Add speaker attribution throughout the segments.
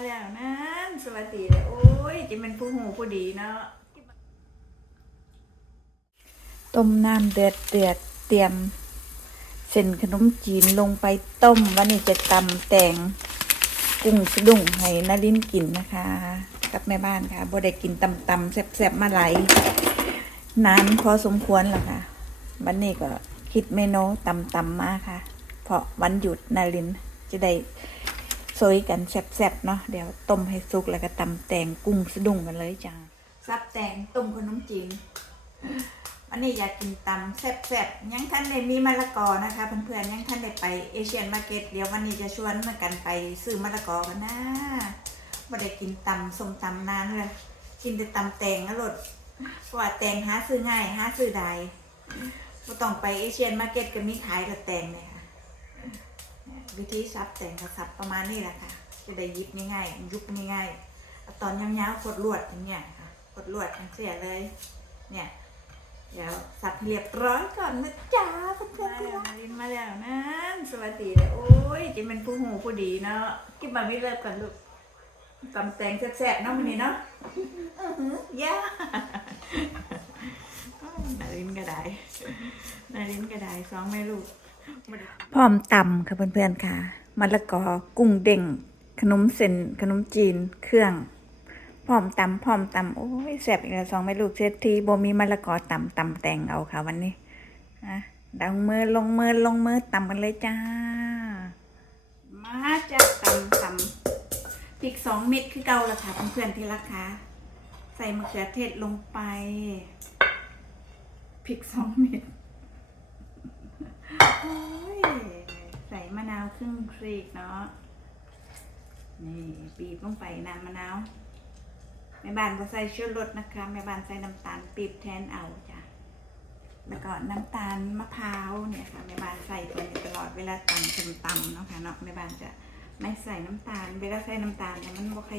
Speaker 1: มาแล้วนั่นสวัสดีเลยโอ้ยจะเป็นผู้หูผู้ดีเนาะต้มน้ำเดือดเดือดเตรียม เส้นขนมจีนลงไปต้มวันนี้จะตำแตงกุ้งสะดุ้งให้นารินกินนะคะ กับแม่บ้านค่ะบ่ได้กินตำตำแซ่บๆมาไหลายนานพอสมควรแล้วค่ะ วันนี้ก็คิดเมนูตำตำมาค่ะ เพราะวันหยุดนารินจะได้ ซอยกันแซ่บๆเนาะเดี๋ยวต้มให้สุกแล้วก็ตำแตงกุ้งสะดุ้งกันเลยจ้าซับแตงต้มขนมจีนวันนี้อยากกินตำแซ่บๆยังท่านได้มีมะละกอนะคะเพื่อนๆยังท่านได้ไปเอเชียนมาร์เก็ตเดี๋ยววันนี้จะชวนมากันไปซื้อมะละกอกันนะไม่ได้กินตำส้มตำนานเลยกินแต่ตำแตงนะรดเพราะว่าแตงหาซื้อง่ายหาซื้อได้ไม่ต้องไปเอเชียนมาร์เก็ตก็มีขายกับแตงเลยค่ะ วิธีซับแตงก็ซับประมาณนี้แหละค่ะ จะได้หยิบง่ายๆยุบง่ายๆเอาตอนยาวๆกดลวดอย่างเงี้ยค่ะกดลวดทั้งเสียเลย เนี่ยเดี๋ยวสับเรียบร้อยก่อนนะจ๊ะเพื่อนๆที่รักมาลินมาแล้วนั่นสวัสดีเลยโอ้ยจะเป็นผู้หูผู้ดีเนาะกินบะหมี่เลิกก่อนลูกตำแตงแซ่บๆเนาะมันนี้เนาะอือหือย่านาลินก็ได้นาลินก็ได้สองแม่ลูก พร้อมตำค่ะเพื่อนๆค่ะมะละกอกุ้งเด่ง ขนมเส้นขนมจีน เครื่อง พร้อมตำพร้อมตำโอ้ยแซ่บอีกแล้วสองแม่ลูกเศรษฐีบ่มีมะละกอตำตำแตงเอาค่ะวันนี้อะดังมือลงมือลงมือตำกันเลยจ้า มาจะตำตำพริกสองเม็ดคือเก่าละค่ะเพื่อนๆที่รักค่ะใส่มะเขือเทศลงไปพริกสองเม็ด โอ้ยใส่มะนาวครึ่งครีกเนาะ นี่บีบลงไปน้ำมะนาวแม่บ้านก็ใส่เชูรสนะคะแม่บ้านใส่น้ำตาลปีบแทนเอาจ้ะแล้วก็น้ำตาลมะพร้าวเนี่ยค่ะแม่บ้านใส่ตัวนี้ตลอดเวลาตำส้มตำเนาะค่ะเนาะแม่บ้านจะไม่ใส่น้ำตาล เวลาใส่น้ำตาลเนี่ยมันบ่ใคร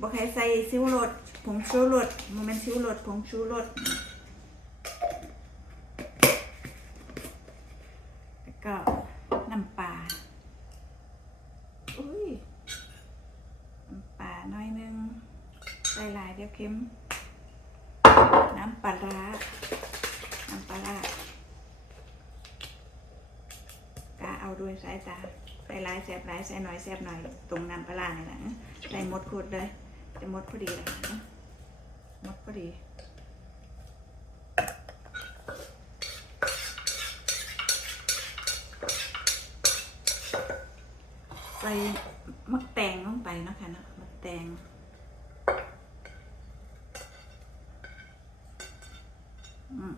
Speaker 1: บ่ใครใส่ซิวรสผงชูรสโมเมนต์ซิวรสผงชูรสแล้วก็น้ำปลาอุ้ยน้ำปลาน้อยนึง ใส่หลายเดี๋ยวเค็ม น้ำปลาร้าน้ำปลาร้ากาเอาด้วยสายตาใส่หลายแสบหลายใส่หน่อยแสบหน่อย ตรงน้ำปลาร้านี่แหละใส่หมดขวดเลย จะหมดพอดีเลยหมดพอดี ใส่มะแตงลงไปเนาะคะเนาะมะแตง อืม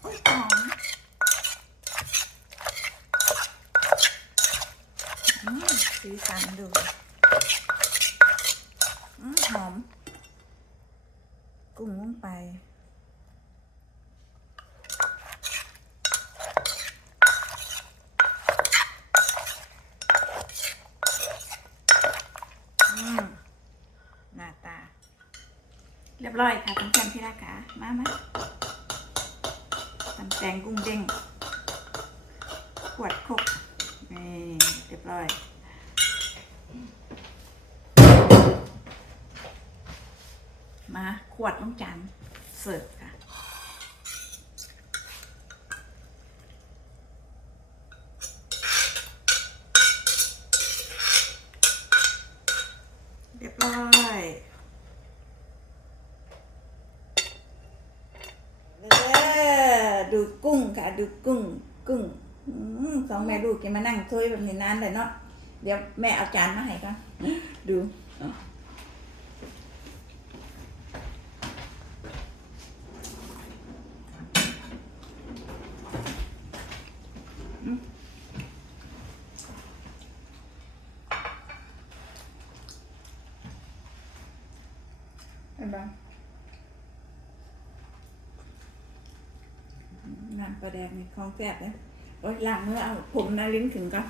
Speaker 1: โอ้ยหอมอืมสีสันดูอืมหอม กุ้งลงไปอืมหน้าตา เรียบร้อยค่ะทั้งแกนที่รักค่ะมาไหม แกงกุ้งเด้งขวดครกนี่เรียบร้อยมาขวดน้ำจานเสิร์ฟค่ะ เรียบร้อยเออ ดูกุ้งค่ะดูกุ้ง กุ้งสองแม่ลูกจะมานั่งช่วยแบบนี้นานเลยเนาะเดี๋ยวแม่เอาจานมาให้ก่อนดูอืมเห็นปะ น้ำปลาแดงนี่ของแซ่บเลยโอ๊ยล้างมือเอาผมนาลิ้นถึงก่อน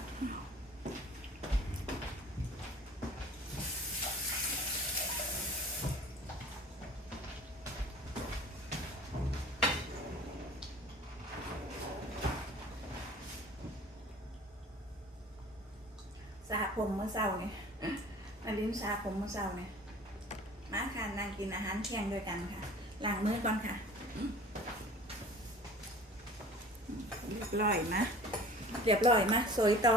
Speaker 1: สระผมเมื่อเช้าไงมาลิ้นซาผมเมาเศร้าเนี่ยมาค่ะนั่งกินอาหารเที่ยงด้วยกันค่ะล้างมือก่อนค่ะอืมเรียบร้อยนะเรียบร้อยมาสวยต่อ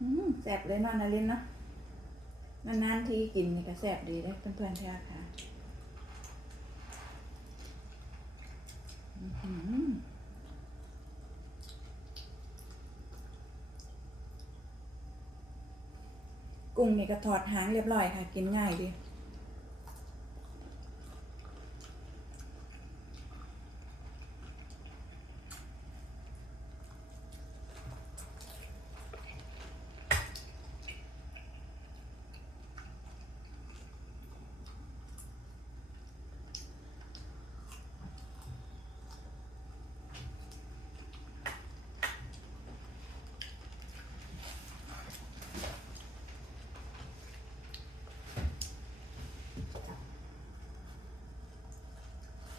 Speaker 1: อืมแซ่บเลยเนอนนาลินเนาะนานๆทีกินนี่ก็แซ่บดีเลยเพื่อนๆที่รักค่ะอื้อหือกุ้งนี่ก็ถอดหางเรียบร้อยค่ะ กินง่ายดี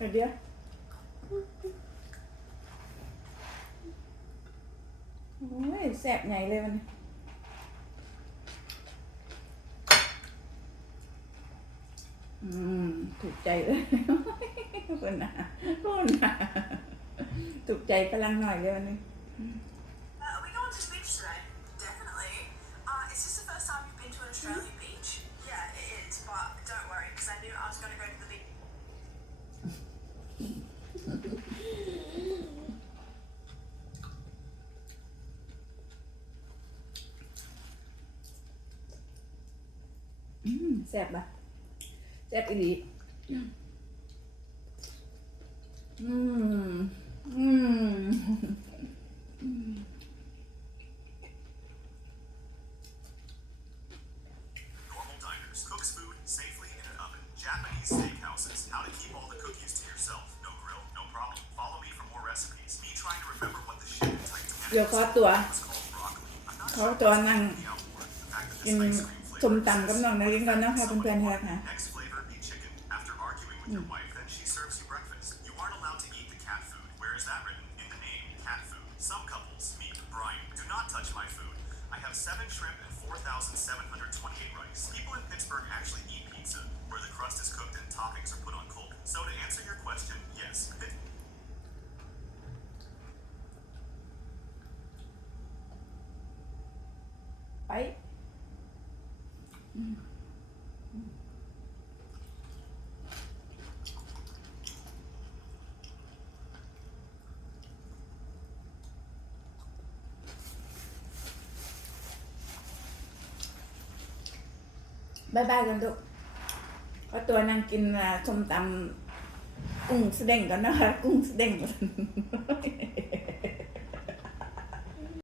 Speaker 1: เดี๋ยวเดี๋ยวโอ้ยแสบใหญ่เลยมันอืมถูกใจเลยคุณนะคุณนะถูกใจกำลังหน่อยเลยวันนี้ แซ่บปะแซ่บอีหลีอืม อืม
Speaker 2: Normal diners cooks food safely in an oven. Japanese steakhouses, how to keep all the cookies to yourself. No grill, no problem. Follow me for more recipes. Me trying to remember what the shit in Titanic
Speaker 1: เดี๋ยวขอตัว
Speaker 2: was called broccoli. I'm not
Speaker 1: ขอตัวนั่ง
Speaker 2: the outward. The fact that
Speaker 1: กิน
Speaker 2: this ice cream
Speaker 1: ส้ม
Speaker 2: flavor
Speaker 1: ตำกับน้องนารินก่อนนะคะเพื่อนๆที่รักค่ะ
Speaker 2: Next flavor be chicken. After arguing with your wife, then she serves you breakfast. You aren't allowed to eat the cat food. Where is that written? In the name, cat food. Some couples, me, Brian, do not touch my food. I have seven shrimp and 4,728 rice. People in Pittsburgh actually eat pizza, where the crust is cooked and toppings are put on cold. So to answer your question, yes, Pitt-
Speaker 1: ไป บายบายกันทุกก็ตัวนั่งกินอ่าส้มตำกุ้งสะเด้งก่อนนะคะ กุ้งสะเด้งก่อน